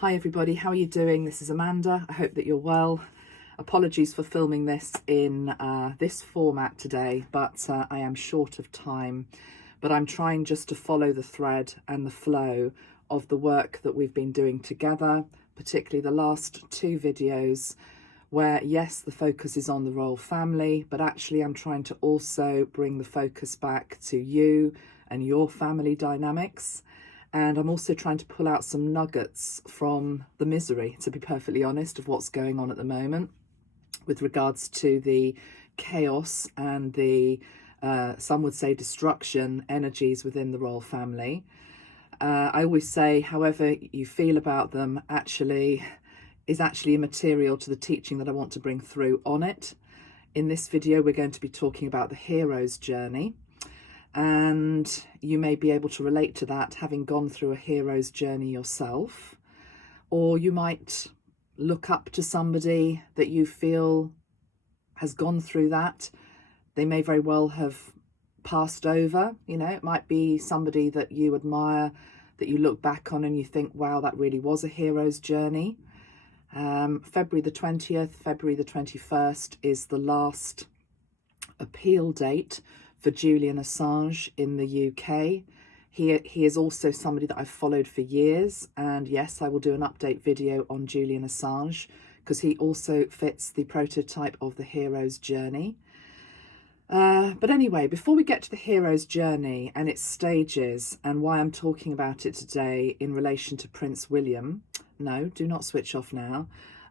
Hi everybody, how are you doing? This is Amanda. I hope that you're well. Apologies for filming this in this format today, but I am short of time. But I'm trying just to follow the thread and the flow of the work that we've been doing together, particularly the last two videos where, yes, the focus is on the royal family, but actually I'm trying to also bring the focus back to you and your family dynamics. And I'm also trying to pull out some nuggets from the misery, to be perfectly honest, of what's going on at the moment with regards to the chaos and the, some would say, destruction energies within the royal family. I always say, however you feel about them is actually immaterial to the teaching that I want to bring through on it. In this video, we're going to be talking about the hero's journey. And you may be able to relate to that, having gone through a hero's journey yourself, or you might look up to somebody that you feel has gone through that. They may very well have passed over, you know, it might be somebody that you admire, that you look back on and you think, wow, that really was a hero's journey. February the 20th, February the 21st is the last appeal date for Julian Assange in the UK. He is also somebody that I've followed for years, and yes, I will do an update video on Julian Assange because he also fits the prototype of the hero's journey. But anyway, before we get to the hero's journey and its stages and why I'm talking about it today in relation to Prince William, no, do not switch off now.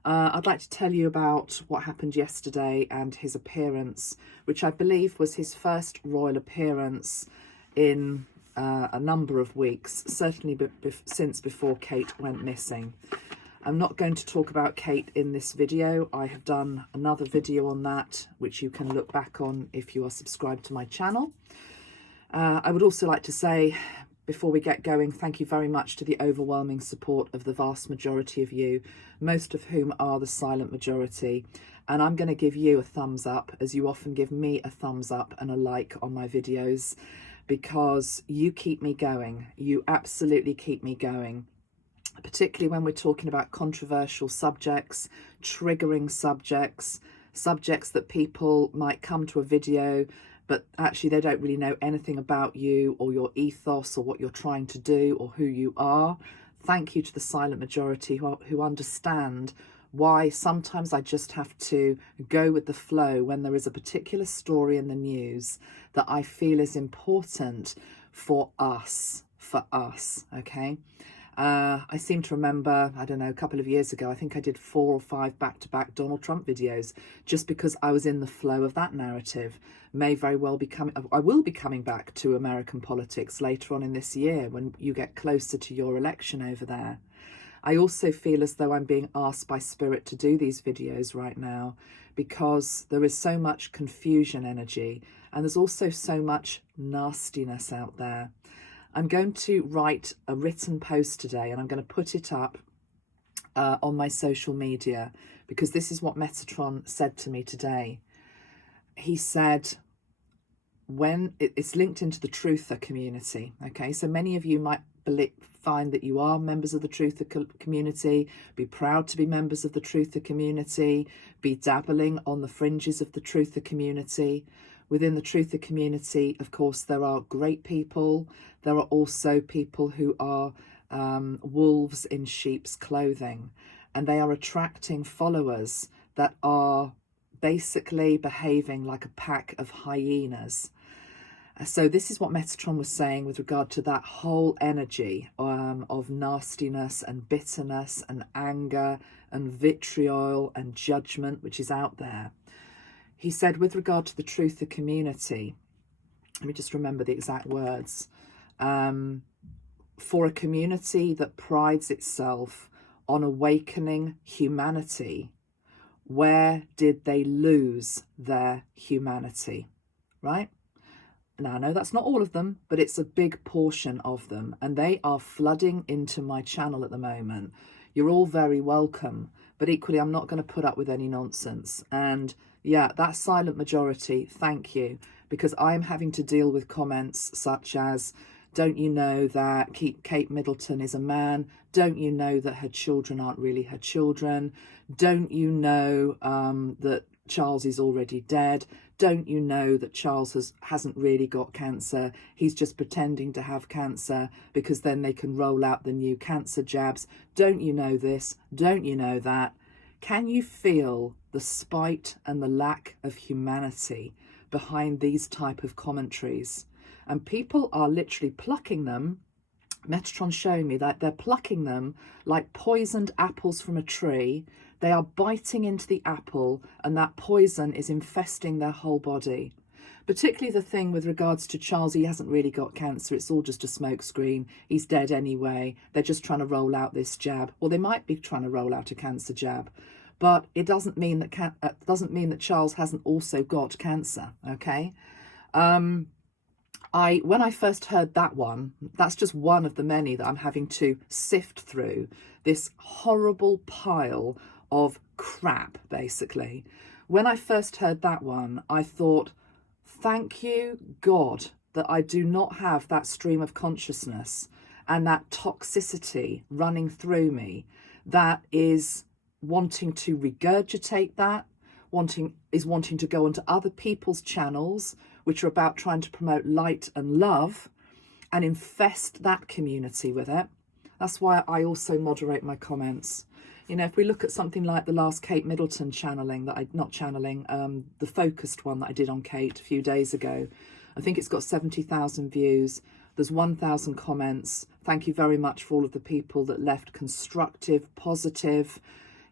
I'd like to tell you about what happened yesterday and his appearance, which I believe was his first royal appearance in a number of weeks, certainly since before Kate went missing. I'm not going to talk about Kate in this video. I have done another video on that, which you can look back on if you are subscribed to my channel. I would also like to say, before we get going, thank you very much to the overwhelming support of the vast majority of you, most of whom are the silent majority. And I'm going to give you a thumbs up, as you often give me a thumbs up and a like on my videos, because you keep me going. You absolutely keep me going, particularly when we're talking about controversial subjects, triggering subjects, subjects that people might come to a video but actually they don't really know anything about you or your ethos or what you're trying to do or who you are. Thank you to the silent majority who understand why sometimes I just have to go with the flow when there is a particular story in the news that I feel is important for us, okay? I seem to remember, I don't know, a couple of years ago, I think I did 4 or 5 back-to-back Donald Trump videos just because I was in the flow of that narrative. May very well be coming, I will be coming back to American politics later on in this year when you get closer to your election over there. I also feel as though I'm being asked by Spirit to do these videos right now because there is so much confusion energy and there's also so much nastiness out there. I'm going to write a written post today and I'm going to put it up on my social media because this is what Metatron said to me today. He said, when it's linked into the truther community, okay, so many of you might find that you are members of the truther community, be proud to be members of the truther community, be dabbling on the fringes of the truther community. Within the truther community, of course, there are great people. There are also people who are wolves in sheep's clothing, and they are attracting followers that are basically behaving like a pack of hyenas. So this is what Metatron was saying with regard to that whole energy of nastiness and bitterness and anger and vitriol and judgment, which is out there. He said, with regard to the truther community, let me just remember the exact words, for a community that prides itself on awakening humanity, where did they lose their humanity, right? Now, I know that's not all of them, but it's a big portion of them, and they are flooding into my channel at the moment. You're all very welcome, but equally, I'm not going to put up with any nonsense. And yeah, that silent majority, thank you, because I'm having to deal with comments such as, Don't you know that Kate Middleton is a man? Don't you know that her children aren't really her children? Don't you know that Charles is already dead? Don't you know that Charles hasn't really got cancer? He's just pretending to have cancer because then they can roll out the new cancer jabs. Don't you know this? Don't you know that? Can you feel the spite and the lack of humanity behind these type of commentaries? And people are literally plucking them. Metatron showing me that they're plucking them like poisoned apples from a tree. They are biting into the apple, and that poison is infesting their whole body. Particularly the thing with regards to Charles, he hasn't really got cancer. It's all just a smokescreen. He's dead anyway. They're just trying to roll out this jab. Well, they might be trying to roll out a cancer jab, but it doesn't mean that Charles hasn't also got cancer. Okay. When I first heard that one, that's just one of the many that I'm having to sift through, this horrible pile of crap, basically. When I first heard that one, I thought, thank you, God, that I do not have that stream of consciousness and that toxicity running through me that is wanting to regurgitate that, wanting to go onto other people's channels, which are about trying to promote light and love and infest that community with it. That's why I also moderate my comments. You know, if we look at something like the last Kate Middleton channeling the focused one that I did on Kate a few days ago, I think it's got 70,000 views. There's 1,000 comments. Thank you very much for all of the people that left constructive, positive,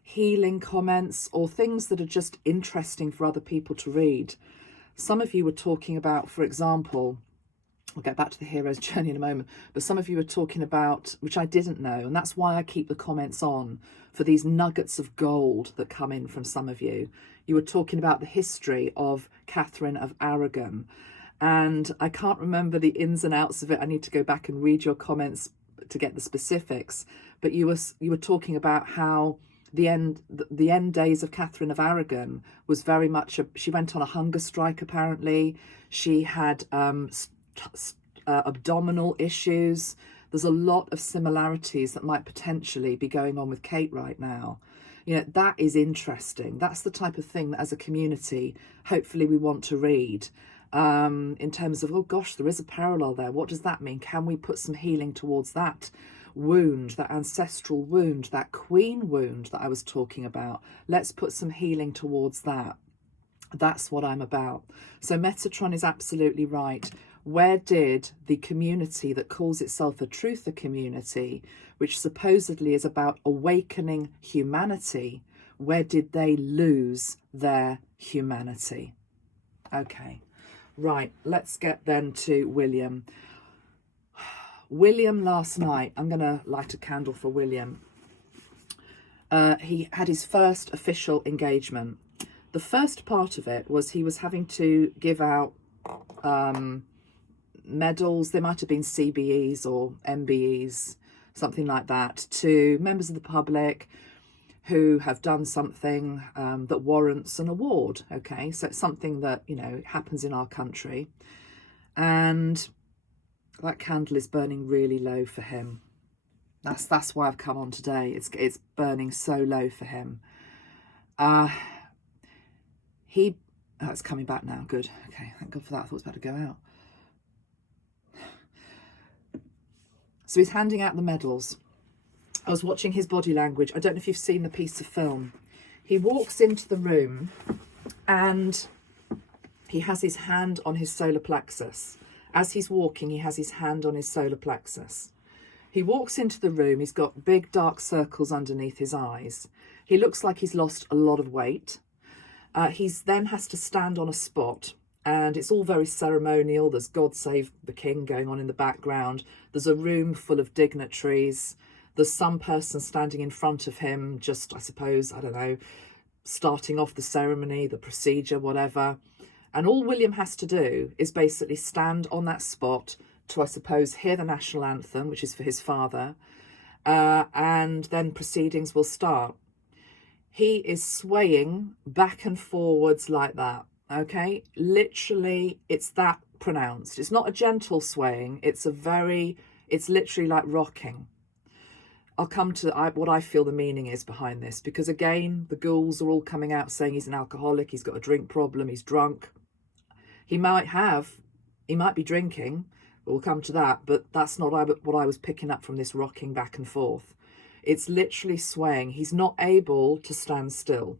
healing comments or things that are just interesting for other people to read. Some of you were talking about, for example, I'll get back to the hero's journey in a moment, but some of you were talking about, which I didn't know, and that's why I keep the comments on, for these nuggets of gold that come in from some of you. You were talking about the history of Catherine of Aragon, and I can't remember the ins and outs of it. I need to go back and read your comments to get the specifics, but you were talking about how the end days of Catherine of Aragon was very much she went on a hunger strike. Apparently she had abdominal issues. There's a lot of similarities that might potentially be going on with Kate right now. You know, that is interesting. That's the type of thing that as a community hopefully we want to read, in terms of, oh gosh, there is a parallel there. What does that mean? Can we put some healing towards that wound, that ancestral wound, that queen wound that I was talking about? Let's put some healing towards that. That's what I'm about. So Metatron is absolutely right. Where did the community that calls itself a truther community, which supposedly is about awakening humanity, where did they lose their humanity? Okay, right, let's get then to William. William last night, I'm going to light a candle for William. He had his first official engagement. The first part of it was he was having to give out medals. They might have been CBEs or MBEs, something like that, to members of the public who have done something that warrants an award. Okay, so it's something that, you know, happens in our country. And that candle is burning really low for him. That's why I've come on today. It's burning so low for him. It's coming back now. Good. Okay, thank God for that. I thought it was about to go out. So he's handing out the medals. I was watching his body language. I don't know if you've seen the piece of film. He walks into the room and he has his hand on his solar plexus. As he's walking, he has his hand on his solar plexus. He walks into the room. He's got big dark circles underneath his eyes. He looks like he's lost a lot of weight. He then has to stand on a spot, and it's all very ceremonial. There's God Save the King going on in the background. There's a room full of dignitaries. There's some person standing in front of him, just, I suppose, I don't know, starting off the ceremony, the procedure, whatever. And all William has to do is basically stand on that spot to, I suppose, hear the national anthem, which is for his father, and then proceedings will start. He is swaying back and forwards like that, okay? Literally, it's that pronounced. It's not a gentle swaying. It's literally like rocking. I'll come to what I feel the meaning is behind this, because again, the ghouls are all coming out saying he's an alcoholic, he's got a drink problem, he's drunk. He might be drinking, but we'll come to that, but that's not what I was picking up from this rocking back and forth. It's literally swaying. He's not able to stand still.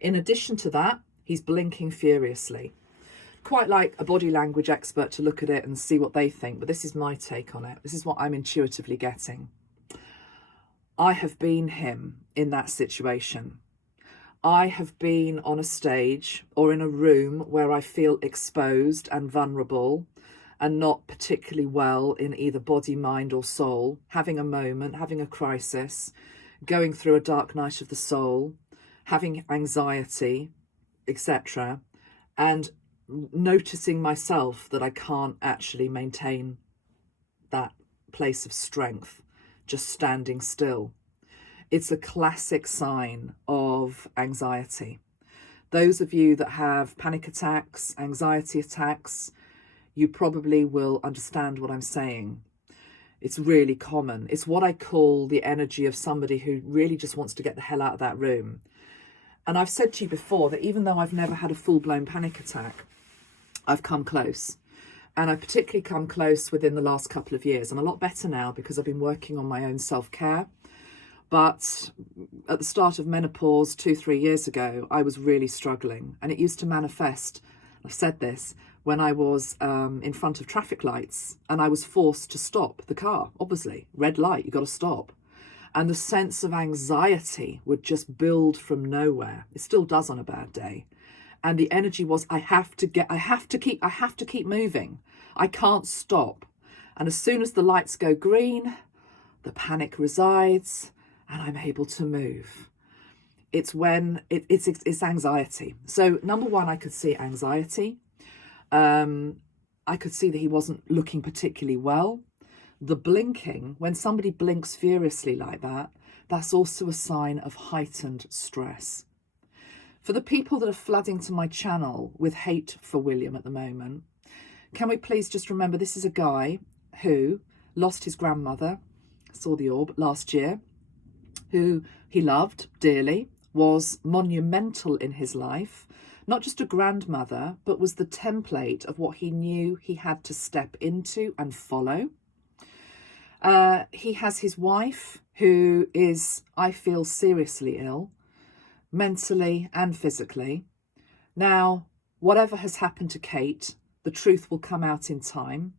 In addition to that, he's blinking furiously. Quite like a body language expert to look at it and see what they think, but this is my take on it. This is what I'm intuitively getting. I have been him in that situation. I have been on a stage or in a room where I feel exposed and vulnerable and not particularly well in either body, mind or soul, having a moment, having a crisis, going through a dark night of the soul, having anxiety, etc., and noticing myself that I can't actually maintain that place of strength, just standing still. It's a classic sign of anxiety. Those of you that have panic attacks, anxiety attacks, you probably will understand what I'm saying. It's really common. It's what I call the energy of somebody who really just wants to get the hell out of that room. And I've said to you before that even though I've never had a full-blown panic attack, I've come close. And I've particularly come close within the last couple of years. I'm a lot better now because I've been working on my own self-care. But at the start of menopause 2-3 years ago, I was really struggling. And it used to manifest, I've said this, when I was in front of traffic lights and I was forced to stop the car. Obviously, red light, you've got to stop. And the sense of anxiety would just build from nowhere. It still does on a bad day. And the energy was, I have to keep moving. I can't stop. And as soon as the lights go green, the panic resides and I'm able to move. It's when it's anxiety. So number one, I could see anxiety. I could see that he wasn't looking particularly well. The blinking, when somebody blinks furiously like that, that's also a sign of heightened stress. For the people that are flooding to my channel with hate for William at the moment, can we please just remember this is a guy who lost his grandmother, saw the orb, last year, who he loved dearly, was monumental in his life, not just a grandmother, but was the template of what he knew he had to step into and follow. He has his wife who is, I feel, seriously ill, mentally and physically. Now, whatever has happened to Kate, the truth will come out in time.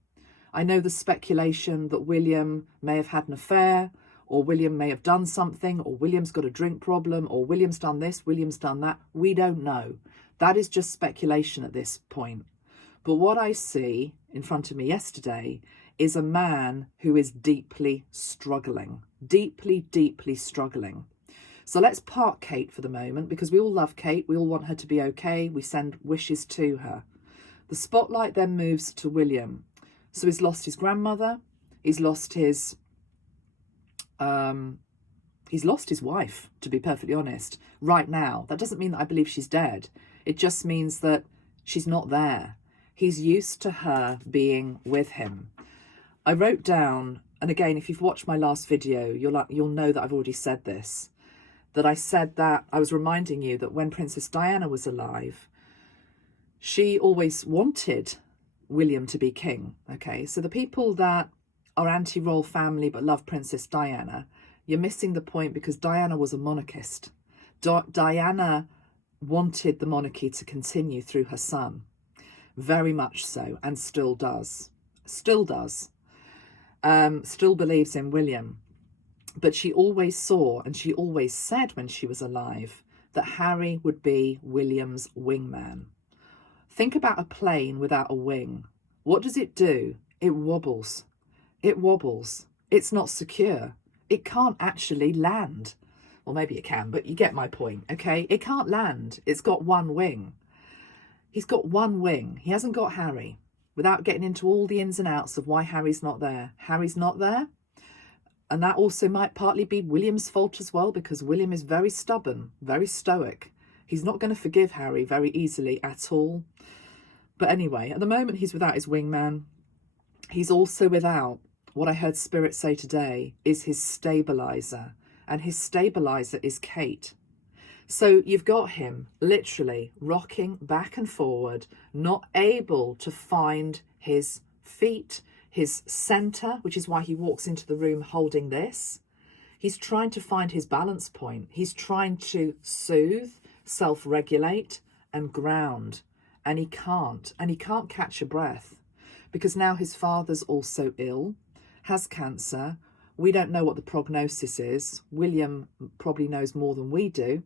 I know the speculation that William may have had an affair, or William may have done something, or William's got a drink problem, or William's done this, William's done that. We don't know. That is just speculation at this point. But what I see in front of me yesterday is a man who is deeply struggling, deeply struggling. So let's park Kate for the moment, because we all love Kate. We all want her to be okay. We send wishes to her. The spotlight then moves to William. So he's lost his grandmother. He's lost his wife, to be perfectly honest, right now. That doesn't mean that I believe she's dead. It just means that she's not there. He's used to her being with him. I wrote down, and again, if you've watched my last video, you'll know that I've already said this, that I said that I was reminding you that when Princess Diana was alive, she always wanted William to be king. Okay, so the people that are anti-royal family but love Princess Diana, you're missing the point, because Diana was a monarchist. Diana wanted the monarchy to continue through her son, very much so, and still does. Still believes in William. But she always saw, and she always said when she was alive, that Harry would be William's wingman. Think about a plane without a wing. What does it do? It wobbles. It wobbles. It's not secure. It can't actually land. Well, maybe it can, but you get my point, okay? It can't land. It's got one wing. He's got one wing. He hasn't got Harry. Without getting into all the ins and outs of why Harry's not there. Harry's not there. And that also might partly be William's fault as well, because William is very stubborn, very stoic. He's not going to forgive Harry very easily at all. But anyway, at the moment he's without his wingman. He's also without, what I heard Spirit say today, is his stabiliser. And his stabiliser is Kate. So you've got him literally rocking back and forward, not able to find his feet, his centre, which is why he walks into the room holding this. He's trying to find his balance point. He's trying to soothe, self-regulate and ground. And he can't. And he can't catch a breath because now his father's also ill, has cancer. We don't know what the prognosis is. William probably knows more than we do.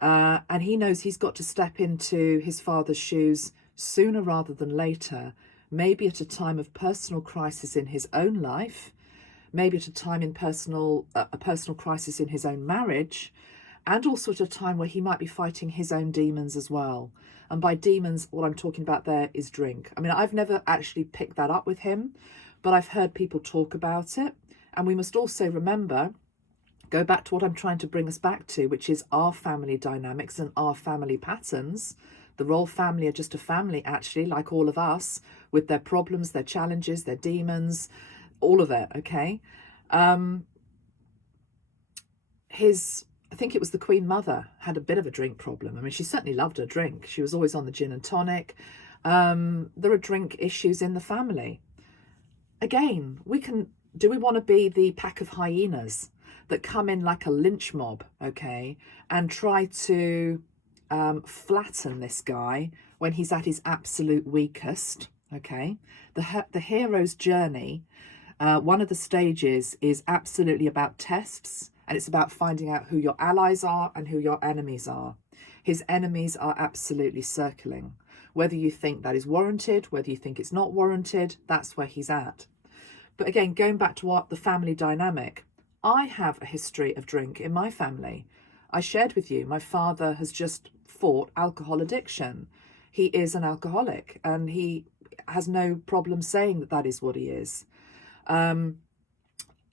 And he knows he's got to step into his father's shoes sooner rather than later, maybe at a time of personal crisis in his own life, maybe at a time in a personal crisis in his own marriage, and also at a time where he might be fighting his own demons as well. And by demons, what I'm talking about there is drink. I mean, I've never actually picked that up with him, but I've heard people talk about it. And we must also remember, go back to what I'm trying to bring us back to, which is our family dynamics and our family patterns. The royal family are just a family, actually, like all of us, with their problems, their challenges, their demons, all of it, okay? I think it was the Queen Mother had a bit of a drink problem. I mean, she certainly loved her drink. She was always on the gin and tonic. There are drink issues in the family. Again, do we want to be the pack of hyenas that come in like a lynch mob, okay, and try to flatten this guy when he's at his absolute weakest, okay? The hero's journey, one of the stages is absolutely about tests, and it's about finding out who your allies are and who your enemies are. His enemies are absolutely circling. Whether you think that is warranted, whether you think it's not warranted, that's where he's at. But again, going back to what the family dynamic, I have a history of drink in my family. I shared with you, my father has just fought alcohol addiction. He is an alcoholic and he has no problem saying that that is what he is.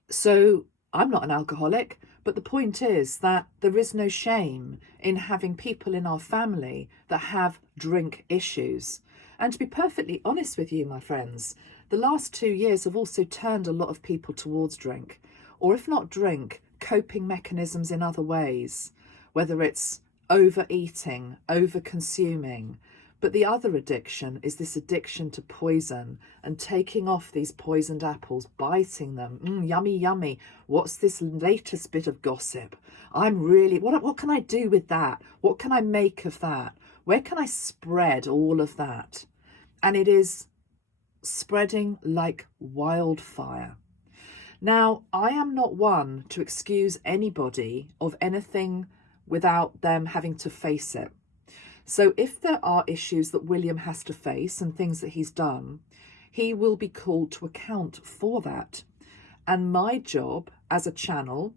So I'm not an alcoholic, but the point is that there is no shame in having people in our family that have drink issues. And to be perfectly honest with you, my friends, the last 2 years have also turned a lot of people towards drink, or if not drink, coping mechanisms in other ways, whether it's overeating, over-consuming. But the other addiction is this addiction to poison and taking off these poisoned apples, biting them. Yummy, yummy. What's this latest bit of gossip? What can I do with that? What can I make of that? Where can I spread all of that? And it is spreading like wildfire. Now, I am not one to excuse anybody of anything without them having to face it. So if there are issues that William has to face and things that he's done, he will be called to account for that. And my job as a channel,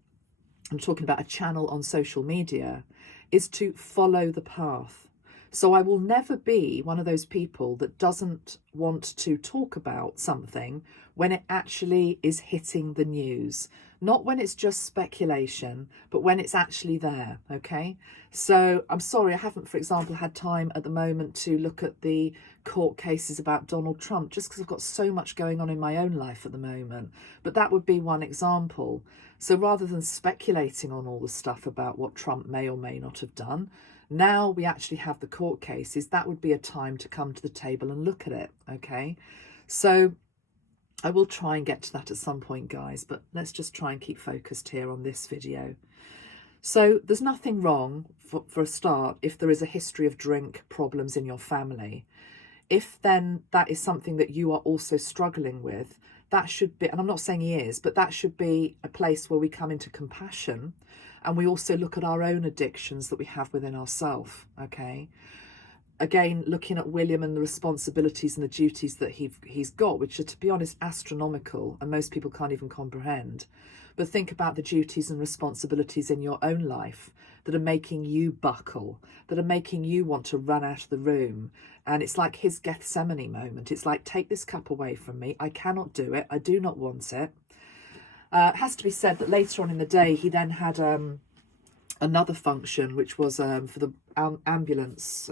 I'm talking about a channel on social media, is to follow the path. So I will never be one of those people that doesn't want to talk about something when it actually is hitting the news. Not when it's just speculation, but when it's actually there, okay? So I'm sorry, I haven't, for example, had time at the moment to look at the court cases about Donald Trump, just because I've got so much going on in my own life at the moment. But that would be one example. So rather than speculating on all the stuff about what Trump may or may not have done, now we actually have the court cases. That would be a time to come to the table and look at it, okay? So I will try and get to that at some point, guys, but let's just try and keep focused here on this video. So there's nothing wrong, for a start, if there is a history of drink problems in your family. If then that is something that you are also struggling with, that should be, and I'm not saying he is, but that should be a place where we come into compassion and we also look at our own addictions that we have within ourselves, okay? Again, looking at William and the responsibilities and the duties that he's got, which are, to be honest, astronomical, and most people can't even comprehend. But think about the duties and responsibilities in your own life that are making you buckle, that are making you want to run out of the room. And it's like his Gethsemane moment. It's like, take this cup away from me. I cannot do it. I do not want it. It has to be said that later on in the day, he then had another function, which was for the ambulance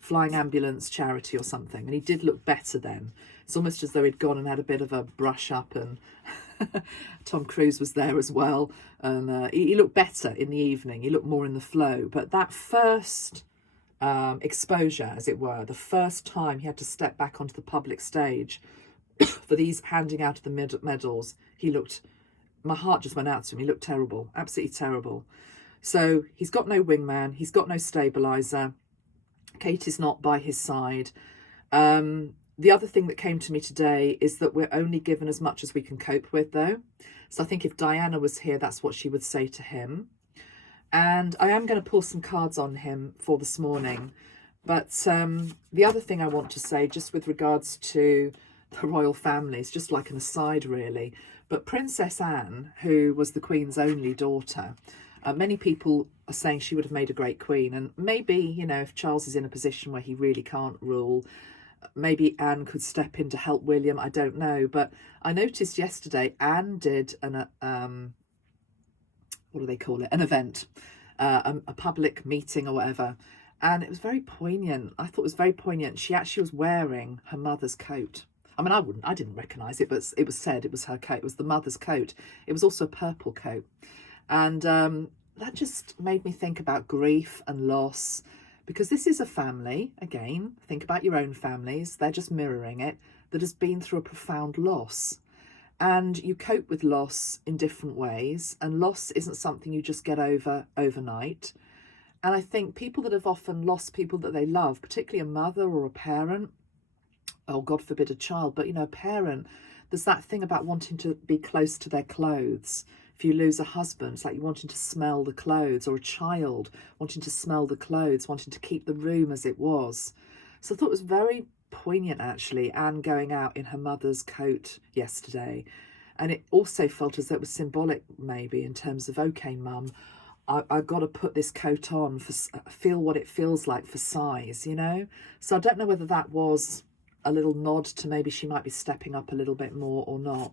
flying ambulance charity or something, and he did look better then. It's almost as though he'd gone and had a bit of a brush up, and Tom Cruise was there as well, and he looked better in the evening. He looked more in the flow. But that first exposure, as it were, the first time he had to step back onto the public stage for these handing out of the medals, he looked, my heart just went out to him. He looked terrible, absolutely terrible. So he's got no wingman, he's got no stabiliser. Kate is not by his side. The other thing that came to me today is that we're only given as much as we can cope with, though. So I think if Diana was here, that's what she would say to him. And I am going to pull some cards on him for this morning. But the other thing I want to say, just with regards to the royal family, is just like an aside, really. But Princess Anne, who was the Queen's only daughter, many people are saying she would have made a great queen. And maybe, you know, if Charles is in a position where he really can't rule, maybe Anne could step in to help William. I don't know. But I noticed yesterday Anne did an, what do they call it? An event, a public meeting or whatever. And it was very poignant. I thought it was very poignant. She actually was wearing her mother's coat. I mean, I didn't recognise it, but it was said it was her coat. It was the mother's coat. It was also a purple coat. And that just made me think about grief and loss, because this is a family, again, think about your own families, they're just mirroring it, that has been through a profound loss. And you cope with loss in different ways, and loss isn't something you just get over overnight. And I think people that have often lost people that they love, particularly a mother or a parent, oh, God forbid a child, but, you know, a parent, there's that thing about wanting to be close to their clothes. If you lose a husband, it's like you wanting to smell the clothes, or a child wanting to smell the clothes, wanting to keep the room as it was. So I thought it was very poignant, actually, Anne going out in her mother's coat yesterday. And it also felt as though it was symbolic, maybe, in terms of, okay, Mum, I've got to put this coat on, for feel what it feels like for size, you know? So I don't know whether that was a little nod to maybe she might be stepping up a little bit more or not.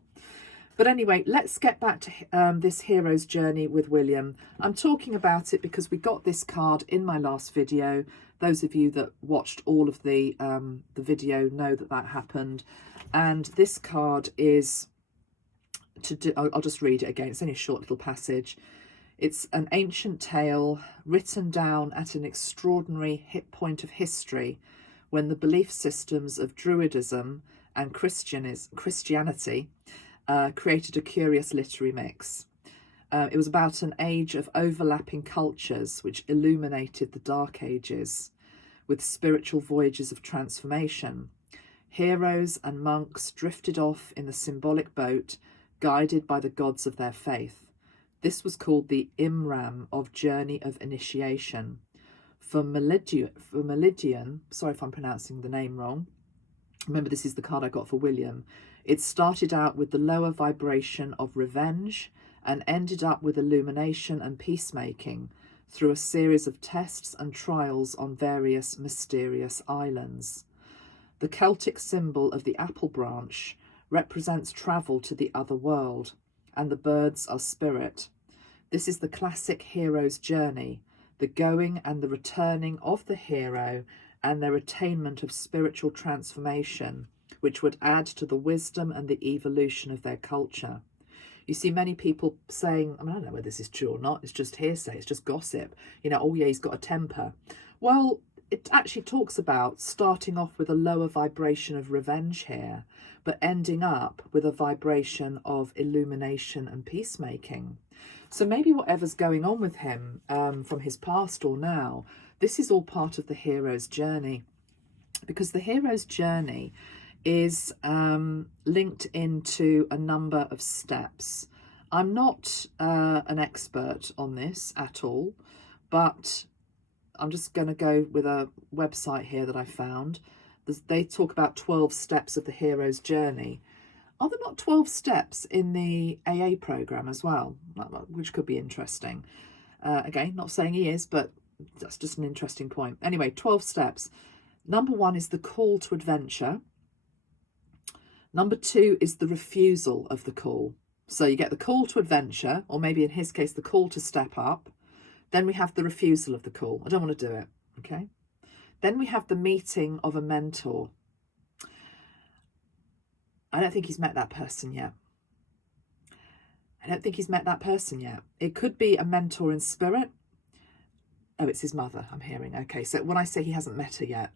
But anyway, let's get back to this hero's journey with William. I'm talking about it because we got this card in my last video. Those of you that watched all of the video know that that happened. And this card is to do, I'll just read it again. It's only a short little passage. It's an ancient tale written down at an extraordinary hit point of history, when the belief systems of Druidism and Christianity created a curious literary mix. It was about an age of overlapping cultures which illuminated the Dark Ages with spiritual voyages of transformation. Heroes and monks drifted off in the symbolic boat, guided by the gods of their faith. This was called the Imram of Journey of Initiation. For Melidian, sorry if I'm pronouncing the name wrong, remember this is the card I got for William, it started out with the lower vibration of revenge and ended up with illumination and peacemaking through a series of tests and trials on various mysterious islands. The Celtic symbol of the apple branch represents travel to the other world, and the birds are spirit. This is the classic hero's journey, the going and the returning of the hero and their attainment of spiritual transformation, which would add to the wisdom and the evolution of their culture. You see many people saying, I mean, I don't know whether this is true or not, it's just hearsay, it's just gossip, you know, oh yeah, he's got a temper. Well, it actually talks about starting off with a lower vibration of revenge here, but ending up with a vibration of illumination and peacemaking. So maybe whatever's going on with him from his past or now, this is all part of the hero's journey, because the hero's journey is linked into a number of steps. I'm not an expert on this at all, but I'm just going to go with a website here that I found. They talk about 12 steps of the hero's journey. Are there not 12 steps in the AA program as well, which could be interesting? Again, not saying he is, but that's just an interesting point. Anyway, 12 steps. Number 1 is the call to adventure. Number 2 is the refusal of the call. So you get the call to adventure, or maybe in his case, the call to step up. Then we have the refusal of the call. I don't want to do it, okay? Then we have the meeting of a mentor. I don't think he's met that person yet. I don't think he's met that person yet. It could be a mentor in spirit. Oh, it's his mother, I'm hearing. Okay, so when I say he hasn't met her yet,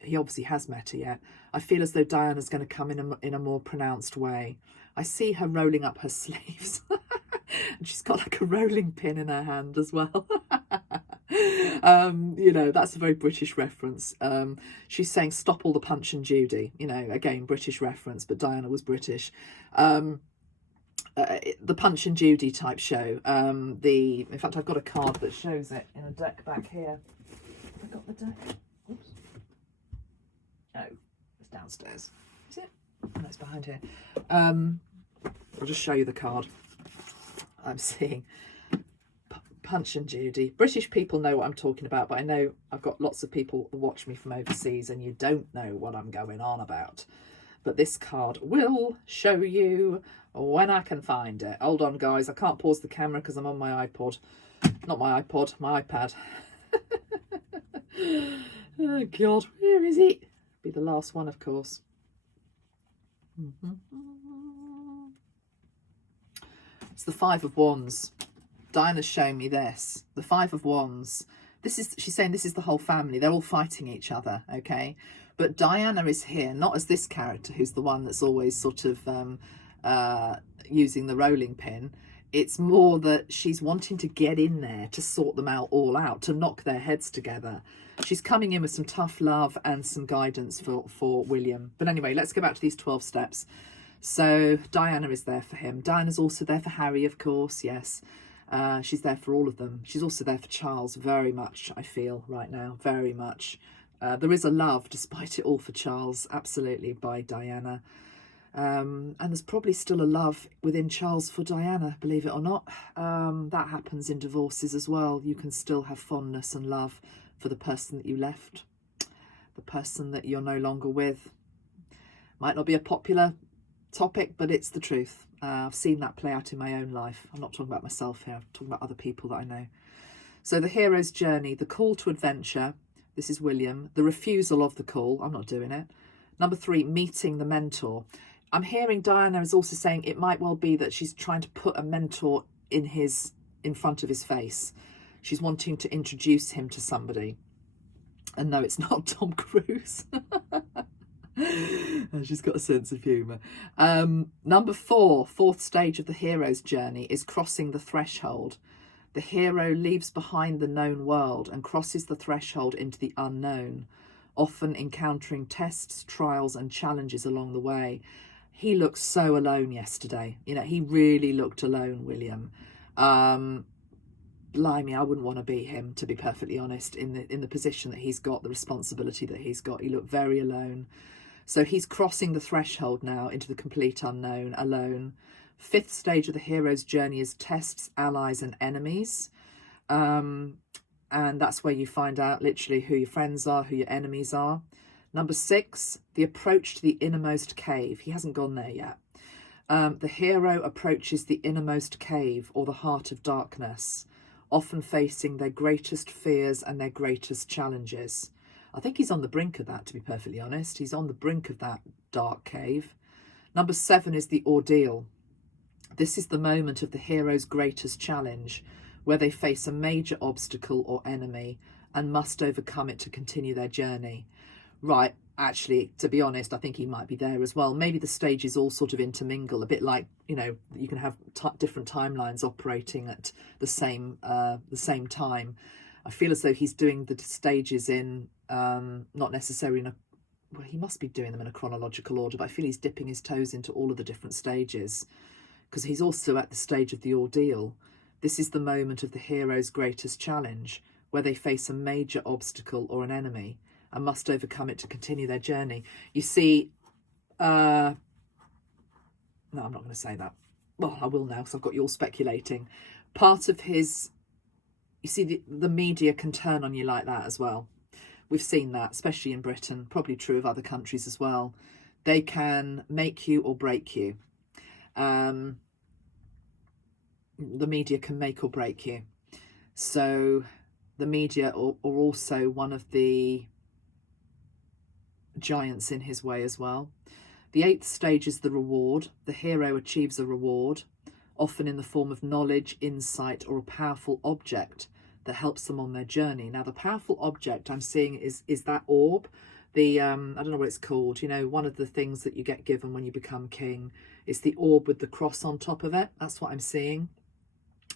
he obviously has met her yet. I feel as though Diana's going to come in a more pronounced way. I see her rolling up her sleeves. And she's got like a rolling pin in her hand as well. You know, that's a very British reference. She's saying stop all the Punch and Judy. You know, again, British reference, but Diana was British. The Punch and Judy type show. In fact, I've got a card that shows it in a deck back here. Have I got the deck? Oops. Oh, it's downstairs. Is it? No, it's behind here. I'll just show you the card I'm seeing. Punch and Judy. British people know what I'm talking about, but I know I've got lots of people who watch me from overseas and you don't know what I'm going on about. But this card will show you when I can find it. Hold on, guys. I can't pause the camera because I'm on my iPod. Not my iPod, my iPad. Oh, God. Where is it? Be the last one, of course. It's the Five of Wands. Diana's showing me this. The Five of Wands. She's saying this is the whole family. They're all fighting each other, okay? But Diana is here, not as this character who's the one that's always sort of using the rolling pin. It's more that she's wanting to get in there to sort them out all out, to knock their heads together. She's coming in with some tough love and some guidance for William. But anyway, let's go back to these 12 steps. So Diana is there for him. Diana's also there for Harry, of course, yes. She's there for all of them. She's also there for Charles very much, I feel, right now, very much. There is a love, despite it all, for Charles, absolutely, by Diana. And there's probably still a love within Charles for Diana, believe it or not. That happens in divorces as well. You can still have fondness and love for the person that you left, the person that you're no longer with. Might not be a popular topic, but it's the truth. I've seen that play out in my own life. I'm not talking about myself here. I'm talking about other people that I know. So the hero's journey, the call to adventure. This is William. The refusal of the call. I'm not doing it. Number 3, meeting the mentor. I'm hearing Diana is also saying it might well be that she's trying to put a mentor in front of his face. She's wanting to introduce him to somebody. And no, it's not Tom Cruise. She's got a sense of humour. Number 4, fourth stage of the hero's journey is crossing the threshold. The hero leaves behind the known world and crosses the threshold into the unknown, often encountering tests, trials and challenges along the way. He looked so alone yesterday. You know, he really looked alone, William. Blimey, I wouldn't want to be him, to be perfectly honest, in the position that he's got, the responsibility that he's got. He looked very alone. So he's crossing the threshold now into the complete unknown, alone. 5th stage of the hero's journey is tests, allies and enemies. And that's where you find out literally who your friends are, who your enemies are. Number 6, the approach to the innermost cave. He hasn't gone there yet. The hero approaches the innermost cave or the heart of darkness, often facing their greatest fears and their greatest challenges. I think he's on the brink of that, to be perfectly honest. He's on the brink of that dark cave. Number 7 is the ordeal. This is the moment of the hero's greatest challenge, where they face a major obstacle or enemy and must overcome it to continue their journey. Right, actually, to be honest, I think he might be there as well. Maybe the stages all sort of intermingle, a bit like, you know, you can have different timelines operating at the same time. I feel as though he's doing the stages in, not necessarily in a, well, he must be doing them in a chronological order, but I feel he's dipping his toes into all of the different stages, because he's also at the stage of the ordeal. This is the moment of the hero's greatest challenge, where they face a major obstacle or an enemy and must overcome it to continue their journey. You see, no, I'm not going to say that. Well, I will now, because I've got you all speculating. Part of his, you see, the media can turn on you like that as well. We've seen that, especially in Britain, probably true of other countries as well. They can make you or break you. The media can make or break you. So the media are also one of the giants in his way as well. The 8th stage is the reward. The hero achieves a reward, often in the form of knowledge, insight, or a powerful object that helps them on their journey. Now, the powerful object I'm seeing is that orb. The I don't know what it's called. You know, one of the things that you get given when you become king is the orb with the cross on top of it. That's what I'm seeing,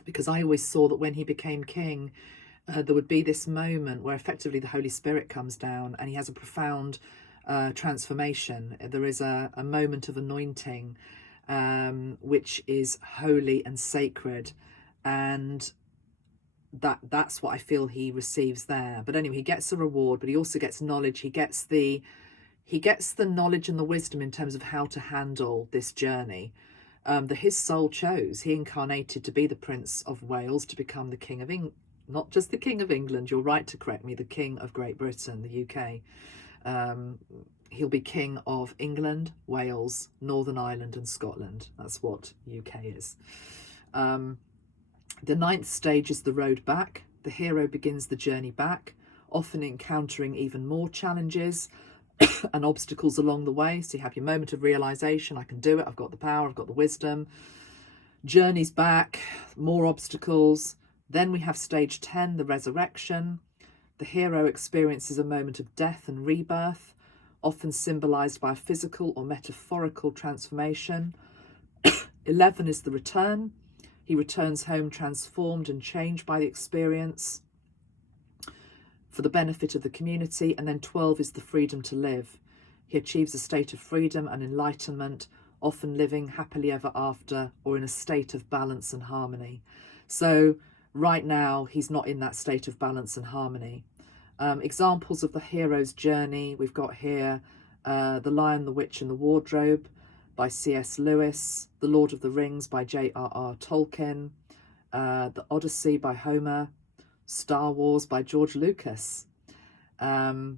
because I always saw that when he became king, there would be this moment where effectively the Holy Spirit comes down and he has a profound transformation. There is a moment of anointing, which is holy and sacred, and that's what I feel he receives there. But anyway, he gets a reward, but he also gets knowledge. He gets the knowledge and the wisdom in terms of how to handle this journey that his soul chose. He incarnated to be the Prince of Wales, to become the King of England, not just the King of England, you're right to correct me, the King of Great Britain, the UK. He'll be King of England, Wales, Northern Ireland and Scotland. That's what UK is. The 9th stage is the road back. The hero begins the journey back, often encountering even more challenges and obstacles along the way. So you have your moment of realization. I can do it. I've got the power. I've got the wisdom. Journeys back, more obstacles. Then we have stage 10, the resurrection. The hero experiences a moment of death and rebirth, often symbolized by a physical or metaphorical transformation. 11 is the return. He returns home transformed and changed by the experience for the benefit of the community. And then 12 is the freedom to live. He achieves a state of freedom and enlightenment, often living happily ever after or in a state of balance and harmony. So right now, he's not in that state of balance and harmony. Examples of the hero's journey, we've got here The Lion, the Witch and the Wardrobe by C.S. Lewis, The Lord of the Rings by J.R.R. Tolkien, The Odyssey by Homer, Star Wars by George Lucas. Anyway,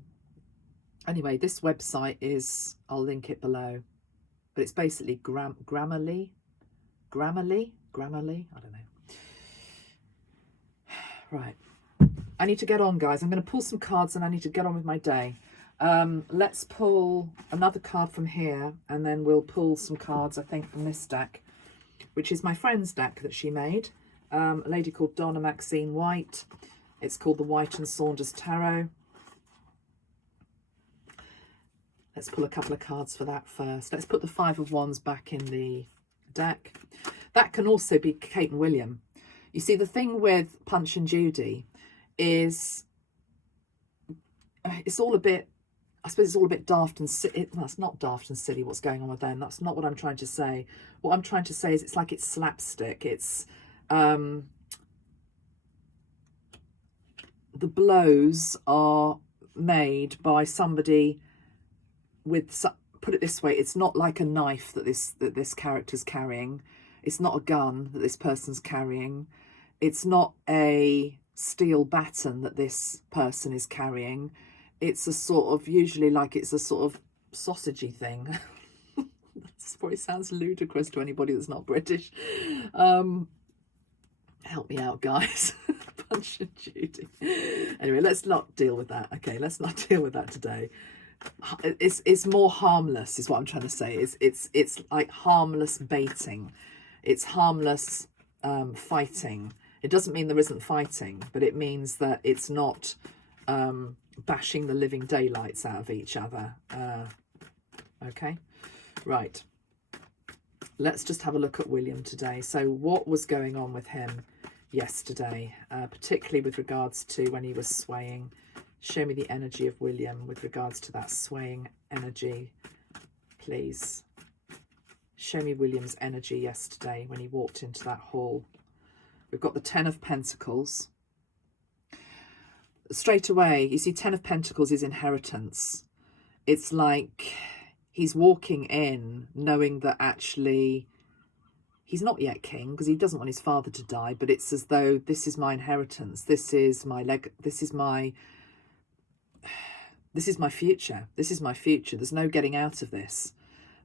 this website is, I'll link it below, but it's basically Grammarly, I don't know. Right, I need to get on, guys. I'm going to pull some cards and I need to get on with my day. Let's pull another card from here, and then we'll pull some cards, I think, from this deck, which is my friend's deck that she made, a lady called Donna Maxine White. It's called the White and Saunders Tarot. Let's pull a couple of cards for that first. Let's put the 5 of Wands back in the deck. That can also be Kate and William. You see, the thing with Punch and Judy is it's all a bit, I suppose it's all a bit daft and silly. Well, it's not daft and silly what's going on with them. That's not what I'm trying to say. What I'm trying to say is it's like it's slapstick. It's the blows are made by somebody with, put it this way, it's not like a knife that this character's carrying. It's not a gun that this person's carrying. It's not a steel baton that this person is carrying. It's a sort of, usually like it's a sort of sausagey thing. This probably sounds ludicrous to anybody that's not British. Help me out, guys. Punch and Judy. Anyway, let's not deal with that. Okay, let's not deal with that today. It's more harmless, is what I'm trying to say. It's like harmless baiting. It's harmless fighting. It doesn't mean there isn't fighting, but it means that it's not bashing the living daylights out of each other. Okay, right. Let's just have a look at William today. So what was going on with him yesterday, particularly with regards to when he was swaying? Show me the energy of William with regards to that swaying energy, please. Show me William's energy yesterday when he walked into that hall. We've got the 10 of Pentacles. Straight away, you see 10 of Pentacles is inheritance. It's like he's walking in knowing that actually he's not yet king because he doesn't want his father to die, but it's as though this is my inheritance. This is my this is my future. This is my future. There's no getting out of this.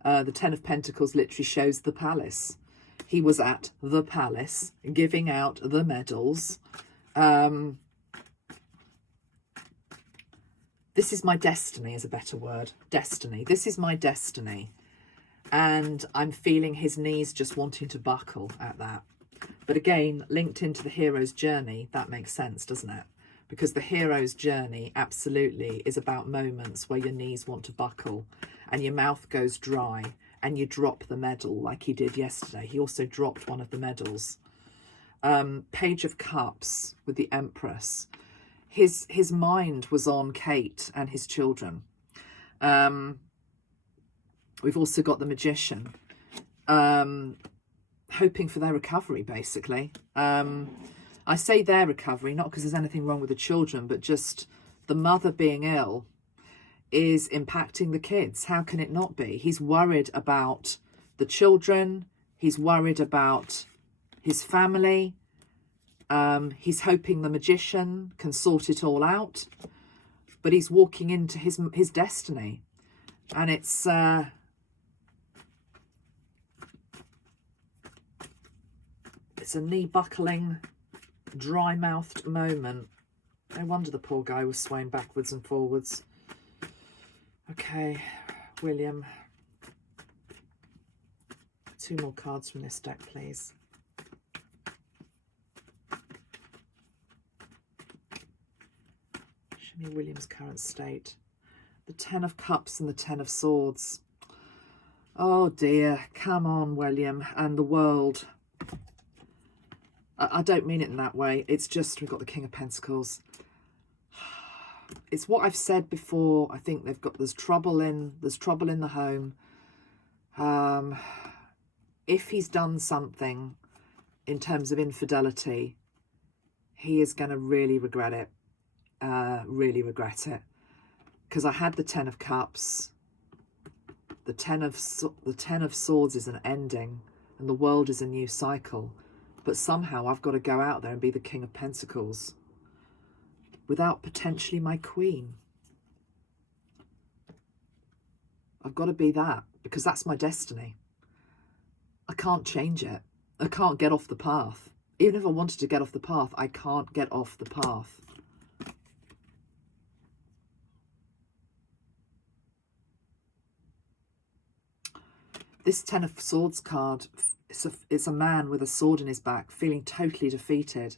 The 10 of Pentacles literally shows the palace. He was at the palace giving out the medals. This is my destiny is a better word. Destiny. This is my destiny. And I'm feeling his knees just wanting to buckle at that. But again, linked into the hero's journey, that makes sense, doesn't it? Because the hero's journey absolutely is about moments where your knees want to buckle and your mouth goes dry and you drop the medal like he did yesterday. He also dropped one of the medals. Page of Cups with the Empress. His mind was on Kate and his children. We've also got the Magician, hoping for their recovery, basically. I say their recovery, not because there's anything wrong with the children, but just the mother being ill is impacting the kids. How can it not be? He's worried about the children. He's worried about his family. He's hoping the Magician can sort it all out, but he's walking into his destiny. And it's a knee buckling, dry mouthed moment. No wonder the poor guy was swaying backwards and forwards. Okay, William. 2 more cards from this deck, please. Show me William's current state. The 10 of Cups and the 10 of Swords. Oh dear, come on, William, and the world. I don't mean it in that way. It's just we've got the King of Pentacles. It's what I've said before. I think there's trouble in the home. If he's done something in terms of infidelity, he is going to really regret it. Really regret it. Because I had the 10 of Cups. The 10 of Swords is an ending, and the world is a new cycle. But somehow I've got to go out there and be the King of Pentacles without potentially my Queen. I've got to be that because that's my destiny. I can't change it. I can't get off the path. Even if I wanted to get off the path, I can't get off the path. This 10 of Swords card, it's a man with a sword in his back, feeling totally defeated.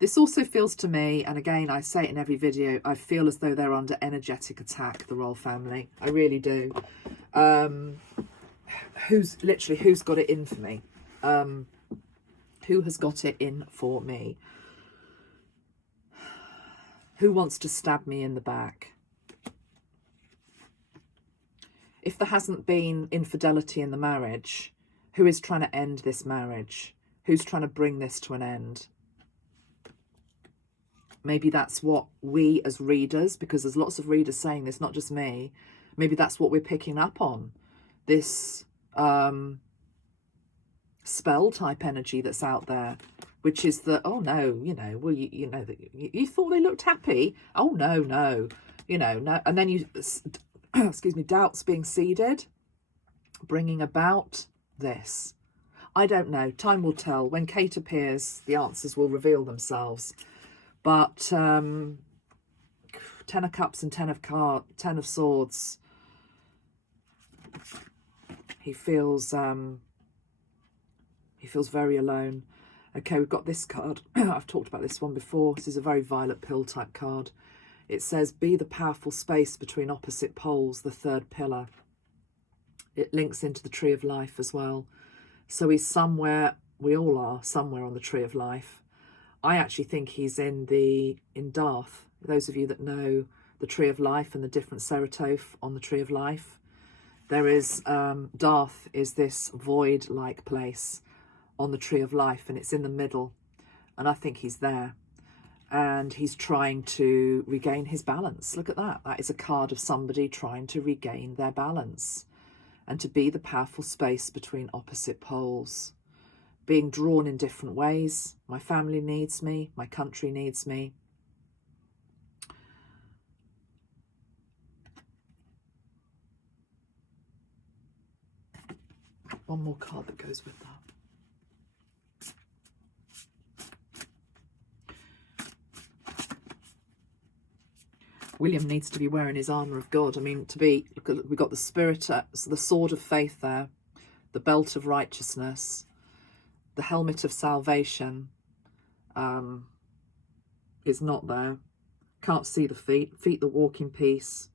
This also feels to me, and again, I say it in every video, I feel as though they're under energetic attack, the royal family. I really do. Who's got it in for me? Who has got it in for me? Who wants to stab me in the back? If there hasn't been infidelity in the marriage, who is trying to end this marriage? Who's trying to bring this to an end? Maybe that's what we as readers, because there's lots of readers saying this, not just me, maybe that's what we're picking up on. This spell type energy that's out there, which is that, oh no, you know, well, you know, you thought they looked happy. Oh no, you know, no. And then you, excuse me, doubts being seeded, bringing about this. I don't know. Time will tell. When Kate appears, the answers will reveal themselves. But 10 of Cups and 10 of Swords. He feels very alone. Okay, we've got this card. I've talked about this one before. This is a very violet pill type card. It says, be the powerful space between opposite poles, the third pillar. It links into the Tree of Life as well. So he's somewhere, we all are somewhere on the Tree of Life. I actually think he's in Darth. Those of you that know the Tree of Life and the different Ceratoph on the Tree of Life, there is, Darth is this void-like place on the Tree of Life, and it's in the middle. And I think he's there. And he's trying to regain his balance. Look at that. That is a card of somebody trying to regain their balance and to be the powerful space between opposite poles. Being drawn in different ways. My family needs me. My country needs me. One more card that goes with that. William needs to be wearing his armour of God. I mean, we've got the spirit, the sword of faith there, the belt of righteousness, the helmet of salvation is not there. Can't see the feet that walk in peace.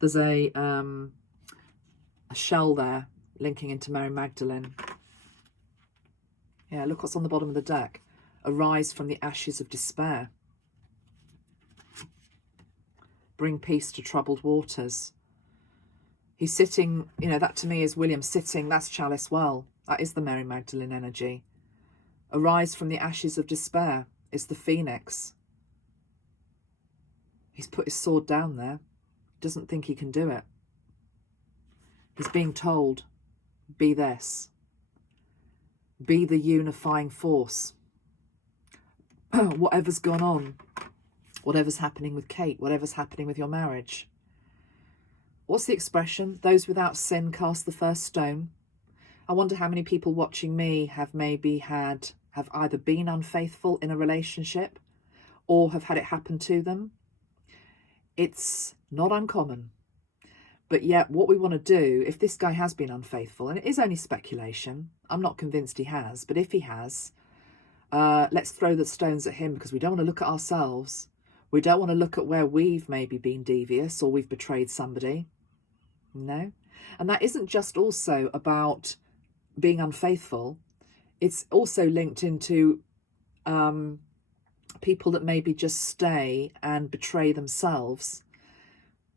There's a shell there linking into Mary Magdalene. Yeah, look what's on the bottom of the deck. Arise from the ashes of despair. Bring peace to troubled waters. He's sitting, you know, that to me is William sitting. That's Chalice Well. That is the Mary Magdalene energy. Arise from the ashes of despair is the phoenix. He's put his sword down there. Doesn't think he can do it. He's being told, be this. Be the unifying force. Whatever's gone on, whatever's happening with Kate, whatever's happening with your marriage. What's the expression? Those without sin cast the first stone. I wonder how many people watching me have either been unfaithful in a relationship or have had it happen to them. It's not uncommon. But yet what we want to do, if this guy has been unfaithful, and it is only speculation, I'm not convinced he has, but if he has, let's throw the stones at him, because we don't want to look at ourselves. We don't want to look at where we've maybe been devious or we've betrayed somebody. No. And that isn't just also about being unfaithful. It's also linked into people that maybe just stay and betray themselves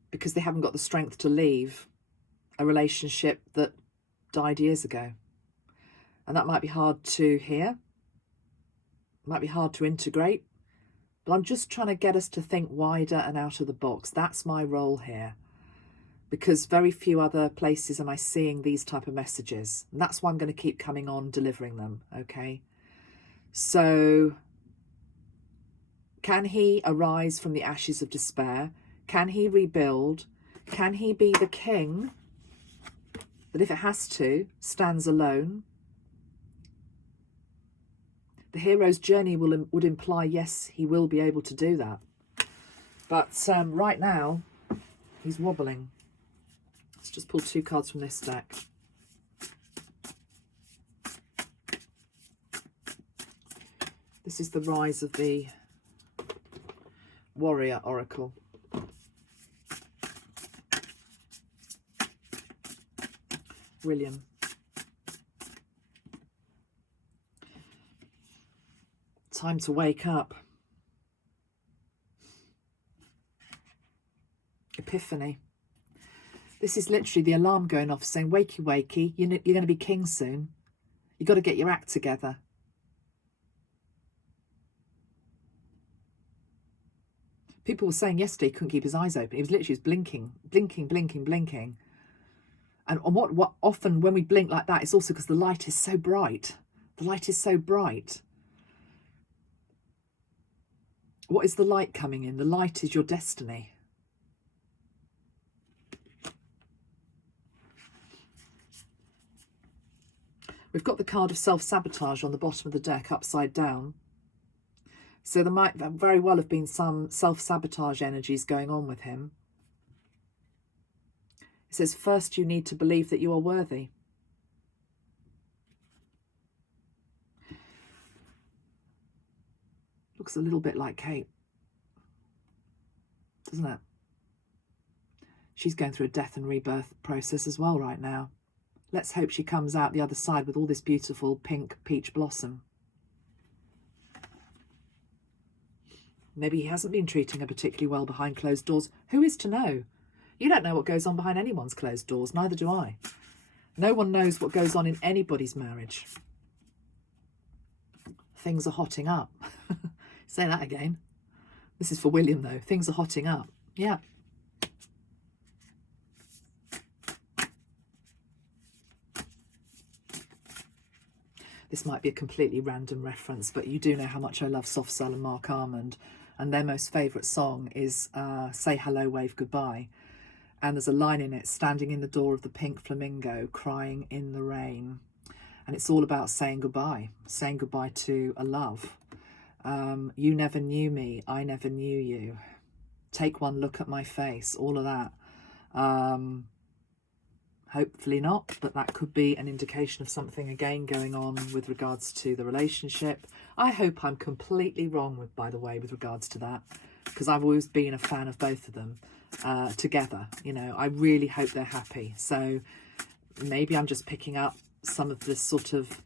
because they haven't got the strength to leave a relationship that died years ago. And that might be hard to hear. It might be hard to integrate. But I'm just trying to get us to think wider and out of the box. That's my role here. Because very few other places am I seeing these type of messages. And that's why I'm going to keep coming on delivering them, okay? So, can he arise from the ashes of despair? Can he rebuild? Can he be the king that, if it has to, stands alone? The hero's journey would imply, yes, he will be able to do that. But right now, he's wobbling. Let's just pull 2 cards from this deck. This is the rise of the Warrior Oracle. William. Time to wake up. Epiphany. This is literally the alarm going off saying, wakey, wakey, you're going to be king soon. You've got to get your act together. People were saying yesterday he couldn't keep his eyes open. He was literally blinking, blinking, blinking, blinking. And what often when we blink like that, it's also because the light is so bright. The light is so bright. What is the light coming in? The light is your destiny. We've got the card of self-sabotage on the bottom of the deck, upside down. So there might very well have been some self-sabotage energies going on with him. It says, first you need to believe that you are worthy. Looks a little bit like Kate, doesn't it? She's going through a death and rebirth process as well right now. Let's hope she comes out the other side with all this beautiful pink peach blossom. Maybe he hasn't been treating her particularly well behind closed doors. Who is to know? You don't know what goes on behind anyone's closed doors, neither do I. No one knows what goes on in anybody's marriage. Things are hotting up. Say that again. This is for William, though. Things are hotting up. Yeah. This might be a completely random reference, but you do know how much I love Soft Cell and Mark Almond, and their most favourite song is Say Hello, Wave Goodbye. And there's a line in it, standing in the door of the pink flamingo, crying in the rain. And it's all about saying goodbye to a love. You never knew me, I never knew you. take one look at my face, all of that. Hopefully not, but that could be an indication of something again going on with regards to the relationship. I hope I'm completely wrong, with, by the way, with regards to that, because I've always been a fan of both of them together. You know, I really hope they're happy. So maybe I'm just picking up some of this sort of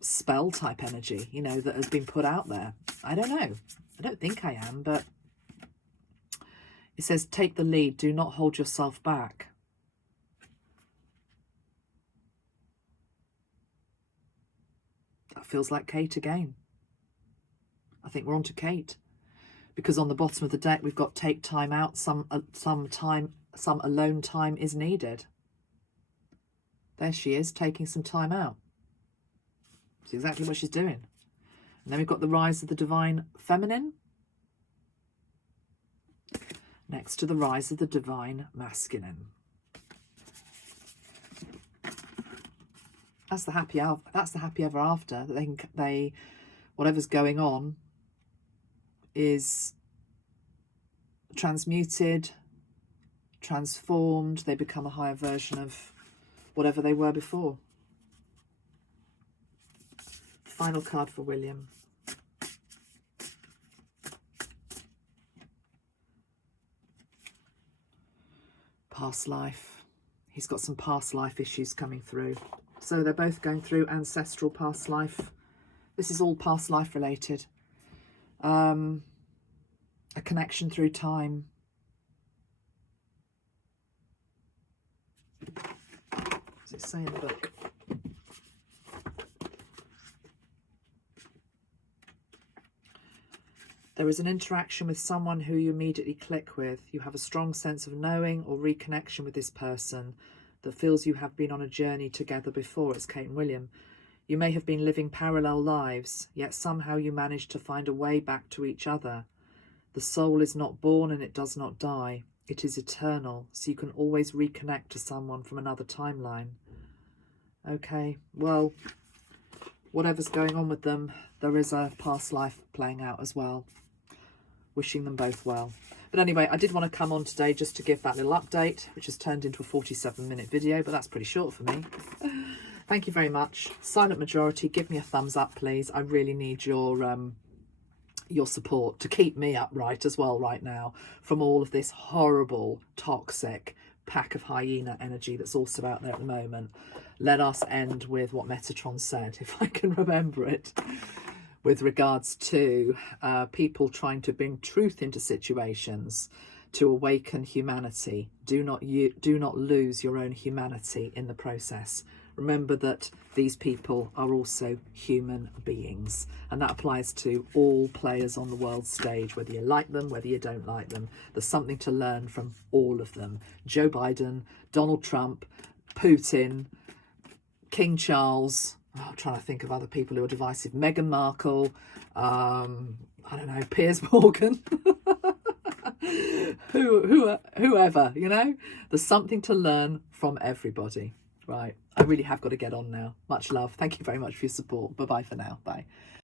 spell type energy, you know, that has been put out there. I don't know. I don't think I am, but it says take the lead. Do not hold yourself back. That feels like Kate again. I think we're on to Kate, because on the bottom of the deck we've got take time out. Some alone time is needed. There she is, taking some time out. That's exactly what she's doing. And then we've got the rise of the divine feminine next to the rise of the divine masculine. That's the happy ever after. That they whatever's going on is transmuted, transformed. They become a higher version of whatever they were before. Final card for William. Past life. He's got some past life issues coming through. So they're both going through ancestral past life. This is all past life related. A connection through time. What does it say in the book? There is an interaction with someone who you immediately click with. You have a strong sense of knowing or reconnection with this person that feels you have been on a journey together before. It's Kate and William. You may have been living parallel lives, yet somehow you managed to find a way back to each other. The soul is not born and it does not die. It is eternal, so you can always reconnect to someone from another timeline. Okay, well, whatever's going on with them, there is a past life playing out as well. Wishing them both well. But anyway, I did want to come on today just to give that little update, which has turned into a 47-minute video, but that's pretty short for me. Thank you very much. Silent majority, give me a thumbs up, please. I really need your support to keep me upright as well right now from all of this horrible, toxic pack of hyena energy that's also out there at the moment. Let us end with what Metatron said, if I can remember it, with regards to people trying to bring truth into situations to awaken humanity. Do not lose your own humanity in the process. Remember that these people are also human beings, and that applies to all players on the world stage, whether you like them, whether you don't like them. There's something to learn from all of them. Joe Biden, Donald Trump, Putin, King Charles, I'm trying to think of other people who are divisive, Meghan Markle, I don't know, Piers Morgan, whoever, you know, there's something to learn from everybody. Right, I really have got to get on now. Much love. Thank you very much for your support. Bye-bye for now. Bye.